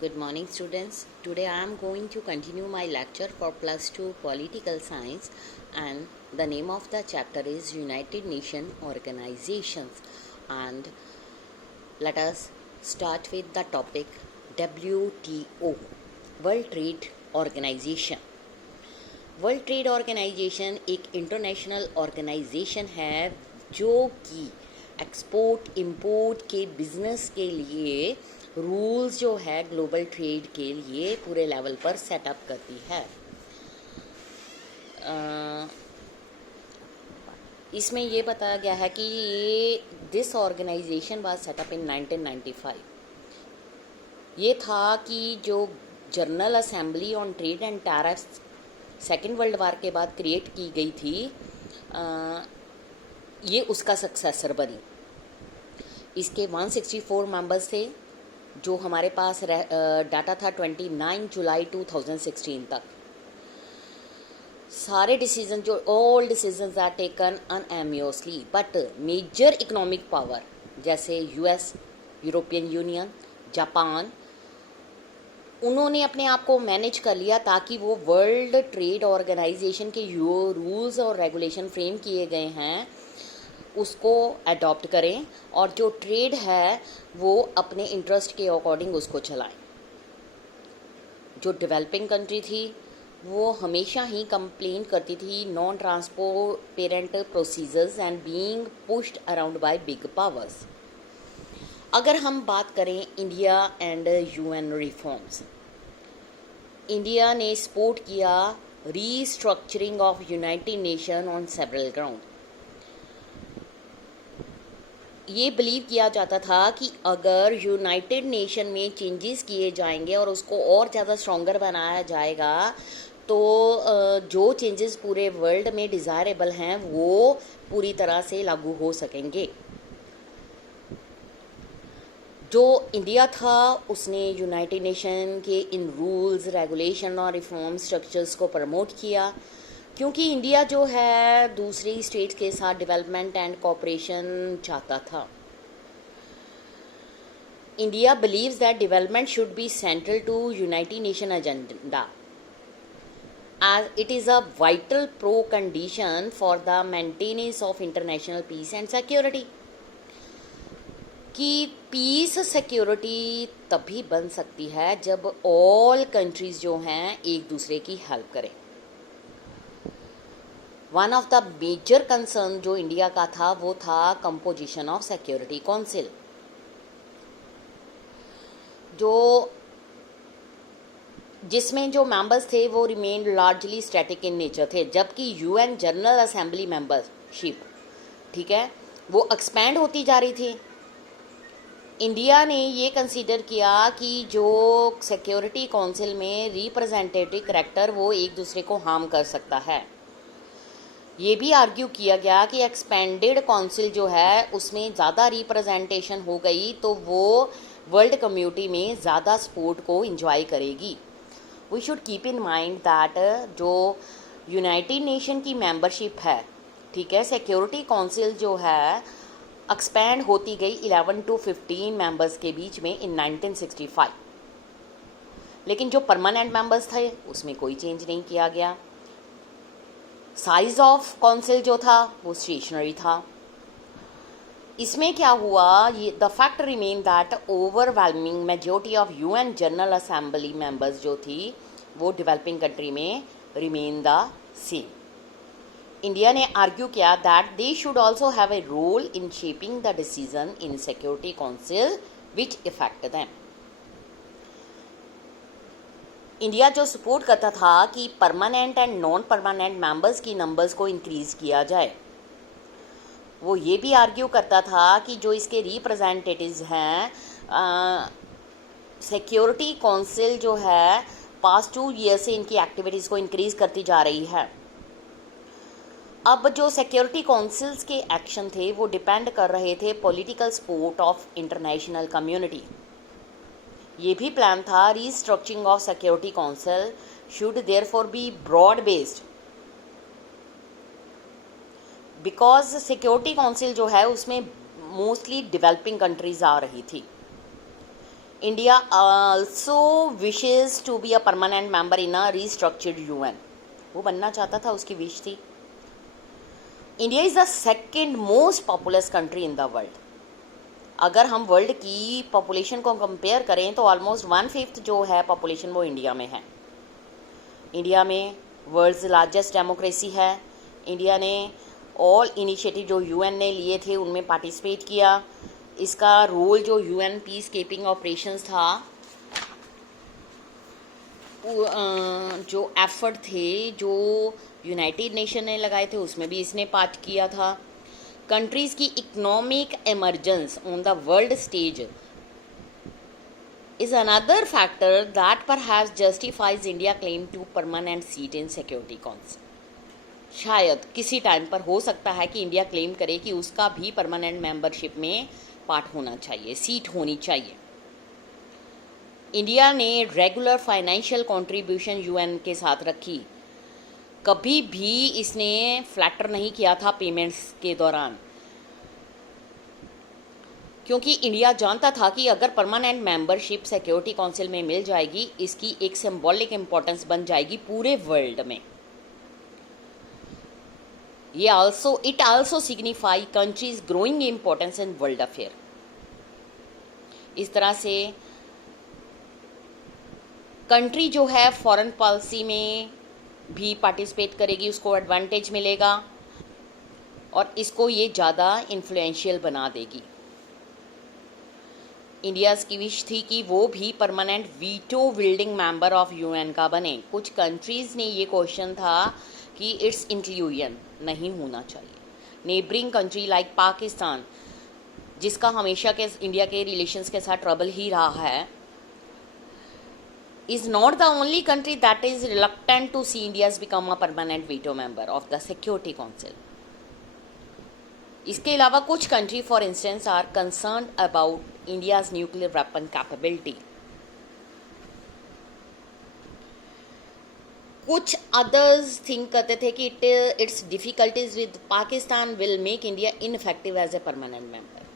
Good morning, students. Today I am going to continue my lecture for plus 2 political science, and the name of the chapter is United Nations Organizations. And let us start with the topic WTO, World Trade Organization. World trade organization एक international organization है जो कि export import के business के लिए rules जो है global trade के लिए पूरे लेवल पर सेटअप करती है। इसमें ये बताया गया है कि ये दिस ऑर्गेनाइजेशन वाज सेटअप इन 1995। ये था कि जो general assembly on trade and tariffs second world war के बाद क्रिएट की गई थी, ये उसका सक्सेसर बनी। इसके 164 मेंबर्स थे, जो हमारे पास डाटा था 29 जुलाई 2016 तक। सारे डिसीजन जो all decisions are taken unambiguously, but major economic power जैसे यूएस, यूरोपियन यूनियन, जापान, उन्होंने अपने आप को मैनेज कर लिया ताकि वो वर्ल्ड ट्रेड ऑर्गेनाइजेशन के जो रूल्स और रेगुलेशन फ्रेम किए गए हैं उसको अडॉप्ट करें और जो ट्रेड है वो अपने इंटरेस्ट के अकॉर्डिंग उसको चलाएं। जो डेवलपिंग कंट्री थी वो हमेशा ही कंप्लेन करती थी non transparent procedures and being pushed around by big powers. अगर हम बात करें India and UN reforms, India ने सपोर्ट किया restructuring of united nation on several ground. ये बिलीव किया जाता था कि अगर यूनाइटेड नेशन में चेंजेस किए जाएंगे और उसको और ज़्यादा स्ट्रॉन्गर बनाया जाएगा तो जो चेंजेस पूरे वर्ल्ड में डिज़ायरेबल हैं वो पूरी तरह से लागू हो सकेंगे। जो इंडिया था उसने यूनाइटेड नेशन के इन रूल्स, रेगुलेशन और रिफॉर्म स्ट्रक्चर्स को प्रमोट किया, क्योंकि इंडिया जो है दूसरी स्टेट्स के साथ डेवलपमेंट एंड कोऑपरेशन चाहता था। India believes that development should be central to united nation agenda as it is a vital pro-condition for the maintenance of international peace and security। कि पीस सिक्योरिटी तभी बन सकती है जब ऑल कंट्रीज़ जो हैं एक दूसरे की हेल्प करें। One of the major concern जो इंडिया का था वो था कंपोजिशन ऑफ सिक्योरिटी काउंसिल, जिसमें जो मेंबर्स थे वो remain largely static in nature थे, जबकि यूएन जनरल असेंबली मेंबरशिप ठीक है वो एक्सपैंड होती जा रही थी। इंडिया ने ये कंसीडर किया कि जो सिक्योरिटी काउंसिल में रिप्रेजेंटेटिव करैक्टर वो एक दूसरे को हार्म कर सकता है। ये भी आर्ग्यू किया गया कि एक्सपेंडेड काउंसिल जो है उसमें ज़्यादा रिप्रेजेंटेशन हो गई तो वो वर्ल्ड कम्युनिटी में ज़्यादा सपोर्ट को इंजॉय करेगी। We should keep in mind that जो यूनाइटेड नेशन की मेंबरशिप है ठीक है, सिक्योरिटी काउंसिल जो है एक्सपैंड होती गई 11 to 15 मेंबर्स के बीच में इन 1965, लेकिन जो परमानेंट मेंबर्स थे उसमें कोई चेंज नहीं किया गया। साइज ऑफ काउंसिल जो था वो स्टेशनरी था। इसमें क्या हुआ, ये the fact remain that overwhelming majority of UN general assembly members जो थी वो डेवलपिंग कंट्री में रिमेन द सेम। इंडिया ने आर्ग्यू किया that they should also have a role in shaping the decision in security council which effect them. India जो support करता था कि permanent and non permanent members की numbers को increase किया जाए, वो ये भी आर्ग्यू करता था कि जो इसके रिप्रेजेंटेटिव्स हैं सिक्योरिटी काउंसिल जो है पास्ट 2 ईयर से इनकी एक्टिविटीज़ को इंक्रीज करती जा रही है। अब जो सिक्योरिटी काउंसिल्स के एक्शन थे वो डिपेंड कर रहे थे political support of international community. ये भी प्लान था restructuring of security council should therefore be broad based, because security council जो है उसमें मोस्टली डेवलपिंग कंट्रीज आ रही थी। India also wishes to be a permanent member in a restructured UN. वो बनना चाहता था, उसकी विश थी। India is the second most populous country in the world. अगर हम वर्ल्ड की पॉपुलेशन को कंपेयर करें तो ऑलमोस्ट 1/5 जो है पॉपुलेशन वो इंडिया में है। इंडिया में वर्ल्ड्स लार्जेस्ट डेमोक्रेसी है। इंडिया ने ऑल इनिशिएटिव जो यूएन ने लिए थे उनमें पार्टिसिपेट किया। इसका रोल जो यूएन पीस कीपिंग ऑपरेशंस था, जो एफर्ट थे जो यूनाइटेड नेशन ने लगाए थे उसमें भी इसने पार्ट किया था। कंट्रीज़ की economic emergence on the world stage is another factor that perhaps justifies India claim to permanent seat in Security Council। शायद किसी टाइम पर हो सकता है कि इंडिया क्लेम करे कि उसका भी परमानेंट मेंबरशिप में पार्ट होना चाहिए, सीट होनी चाहिए। इंडिया ने रेगुलर फाइनेंशियल कंट्रीब्यूशन यूएन के साथ रखी। कभी भी इसने फ्लैटर नहीं किया था पेमेंट्स के दौरान, क्योंकि इंडिया जानता था कि अगर परमानेंट मेंबरशिप सिक्योरिटी काउंसिल में मिल जाएगी, इसकी एक सिंबॉलिक इम्पोर्टेंस बन जाएगी पूरे वर्ल्ड में। It also signify countries growing importance in world affair. इस तरह से कंट्री जो है फॉरेन पॉलिसी में भी पार्टिसिपेट करेगी, उसको एडवांटेज मिलेगा और इसको ये ज़्यादा इन्फ्लुएंशियल बना देगी। इंडिया की विश थी कि वो भी permanent veto building member of UN का बने। कुछ कंट्रीज़ ने ये क्वेश्चन था कि इट्स इंक्लूजन नहीं होना चाहिए। नेबरिंग कंट्री लाइक पाकिस्तान, जिसका हमेशा के इंडिया के रिलेशंस के साथ ट्रबल ही रहा है, is not the only country that is reluctant to see India's become a permanent veto member of the Security Council। इसके अलावा कुछ country for instance are concern about India's nuclear weapon capability. कुछ others think करते थे कि its difficulties with Pakistan will make India ineffective as a permanent member.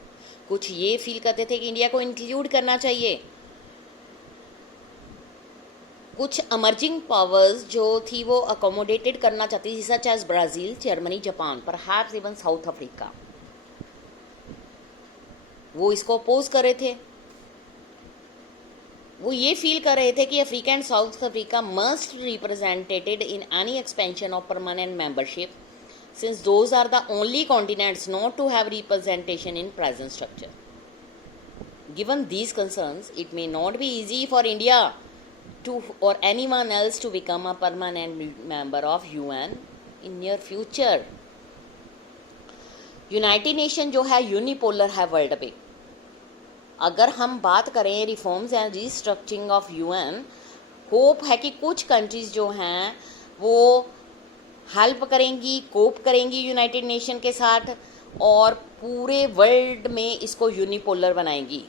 कुछ ये feel करते थे कि इंडिया को इंक्लूड करना चाहिए। कुछ अमर्जिंग पावर्स जो थी वो अकोमोडेटेड करना चाहती थी, such as Brazil, Germany, Japan, perhaps even South Africa, वो इसको अपोज कर रहे थे। वो ये फील कर रहे थे कि Africa and South Africa must represented in any expansion of permanent membership, since those are the only continents not to have representation in present structure. Given these concerns, it may not be easy for India to or anyone else to become a permanent member of UN in near future। United nation जो है unipolar है world पे। अगर हम बात करें reforms and restructuring of UN, hope है कि कुछ कंट्रीज जो हैं वो हेल्प करेंगी, कोप करेंगी यूनाइटेड नेशन के साथ और पूरे वर्ल्ड में इसको यूनिपोलर बनाएंगी।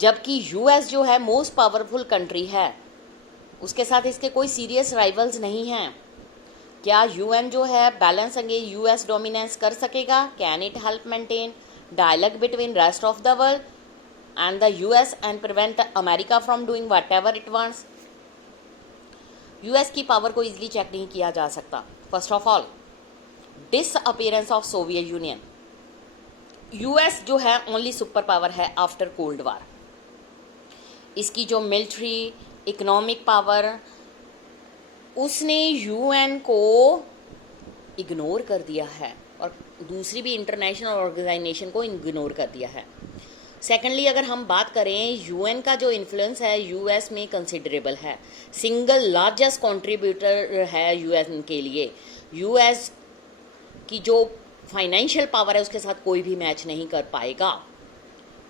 जबकि यूएस जो है मोस्ट पावरफुल कंट्री है, उसके साथ इसके कोई सीरियस राइवल्स नहीं हैं। क्या यूएन जो है बैलेंस अगेंस्ट यूएस डोमिनेंस कर सकेगा? Can it help maintain dialogue between rest of the world and the US and prevent America from doing whatever it wants? US की पावर को इजीली चेक नहीं किया जा सकता। First of all, disappearance of Soviet Union. US जो है only super power है after cold war. इसकी जो मिलिट्री इकोनॉमिक पावर, उसने यूएन को इग्नोर कर दिया है और दूसरी भी इंटरनेशनल ऑर्गेनाइजेशन को इग्नोर कर दिया है। सेकेंडली, अगर हम बात करें यूएन का जो इन्फ्लुएंस है यूएस में कंसिडरेबल है, सिंगल लार्जेस्ट कंट्रीब्यूटर है यूएन के लिए। यूएस की जो फाइनेंशियल पावर है उसके साथ कोई भी मैच नहीं कर पाएगा।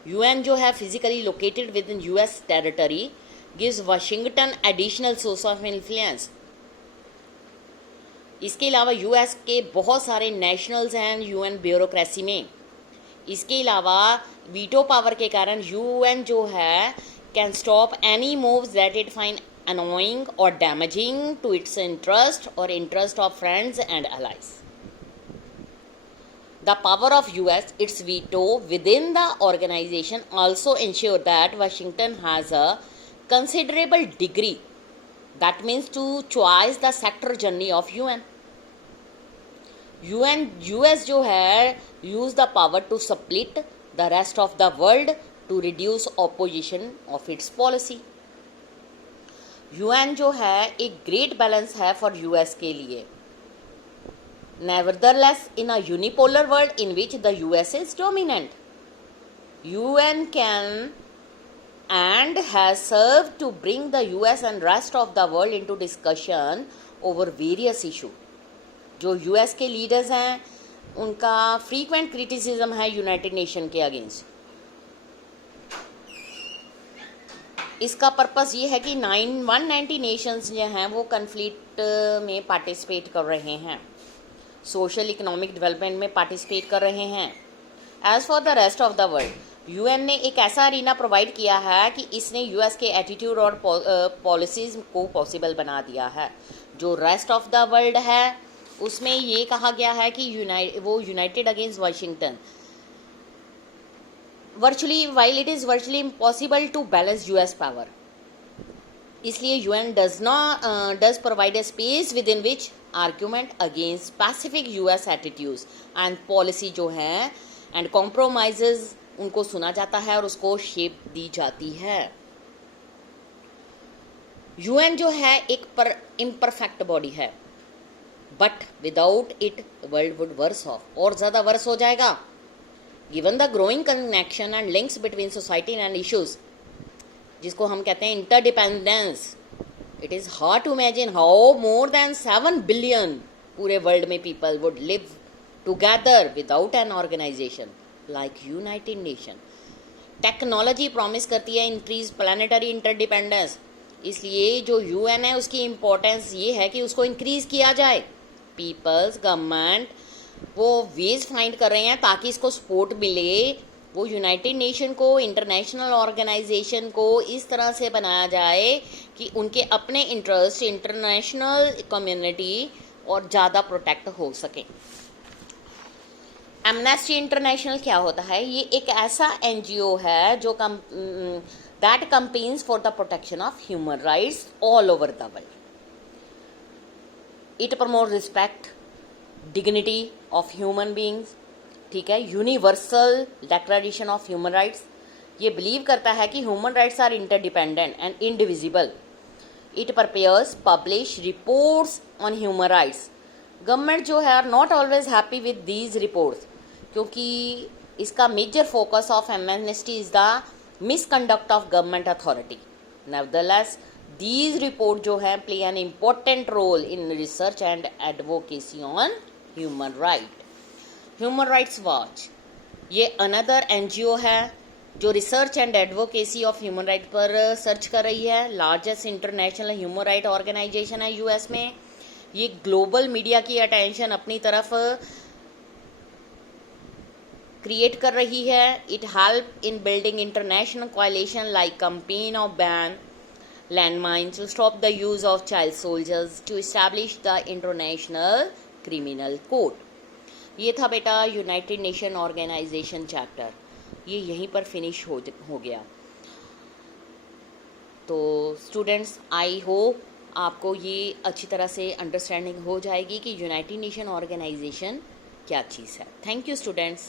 यूएन जो है physically located with in US territory, gives Washington additional source of influence. इसके अलावा यूएस के बहुत सारे नेशनल्स हैं यूएन ब्यूरोक्रेसी में। इसके अलावा वीटो पावर के कारण यूएन जो है can stop any moves that it find annoying or damaging to its interest or interest of friends and allies. The power of US, its veto within the organization also ensure that Washington has a considerable degree, that means to choice the sector journey of UN. US जो है use the power to split the rest of the world to reduce opposition of its policy. UN जो है एक great balance है for US के लिए. Nevertheless, in a unipolar world in which the US is dominant, UN can and has served to bring the US and rest of the world into discussion over various issues. जो US के leaders हैं उनका frequent criticism है United nation के against. इसका purpose ये है कि 190 नेशंस जो हैं वो कन्फ्लिक्ट में पार्टिसिपेट कर रहे हैं, सोशल इकोनॉमिक डेवलपमेंट में पार्टिसिपेट कर रहे हैं. As for the rest of the world, UN ने एक ऐसा अरीना प्रोवाइड किया है कि इसने यूएस के एटीट्यूड और पॉलिसीज को पॉसिबल बना दिया है. जो रेस्ट ऑफ द वर्ल्ड है उसमें ये कहा गया है कि united against Washington, virtually while it is virtually impossible to balance US power. इसलिए UN does provide a space within which argument against specific US attitudes and policy जो है एंड कॉम्प्रोमाइजेज उनको सुना जाता है और उसको शेप दी जाती है. यूएन जो है एक इम्परफेक्ट बॉडी है, but without it world would worse off, और ज़्यादा वर्स हो जाएगा. Given the growing connection and links between society and issues, जिसको हम कहते हैं interdependence, it is hard to imagine how more than 7 billion पूरे वर्ल्ड में people would live together without an organization like united nation. Technology promise करती है increase planetary interdependence, इसलिए जो यूएन है उसकी इम्पोर्टेंस ये है कि उसको इंक्रीज किया जाए. पीपल्स गवर्नमेंट वो वेज फाइंड कर रहे हैं ताकि इसको सपोर्ट मिले. वो यूनाइटेड नेशन को, इंटरनेशनल ऑर्गेनाइजेशन को इस तरह से बनाया जाए कि उनके अपने इंटरेस्ट इंटरनेशनल कम्युनिटी और ज़्यादा प्रोटेक्ट हो सके. एमनेस्टी इंटरनेशनल क्या होता है? ये एक ऐसा एनजीओ है जो that campaigns for the protection of human rights all over the world. It promote respect, dignity of human beings, ठीक है, universal declaration of human rights. ये बिलीव करता है कि human rights are interdependent and indivisible. It prepares publish reports on human rights. Government जो है are not always happy with these reports, क्योंकि इसका major focus of Amnesty is the misconduct of government authority. Nevertheless these report जो है play an important role in research and advocacy on human right. Human Rights Watch ये another NGO है जो research and advocacy of human right पर search कर रही है. Largest international human right organization है यूएस में. ये ग्लोबल मीडिया की अटेंशन अपनी तरफ क्रिएट कर रही है. It help in building international कोalition like campaign of ban landmines to stop the use of child soldiers to establish the international criminal code. ये था बेटा यूनाइटेड नेशन ऑर्गेनाइजेशन चैप्टर. ये यहीं पर फिनिश हो गया. तो स्टूडेंट्स, आई होप आपको ये अच्छी तरह से अंडरस्टैंडिंग हो जाएगी कि यूनाइटेड नेशन ऑर्गेनाइजेशन क्या चीज़ है. Thank you students.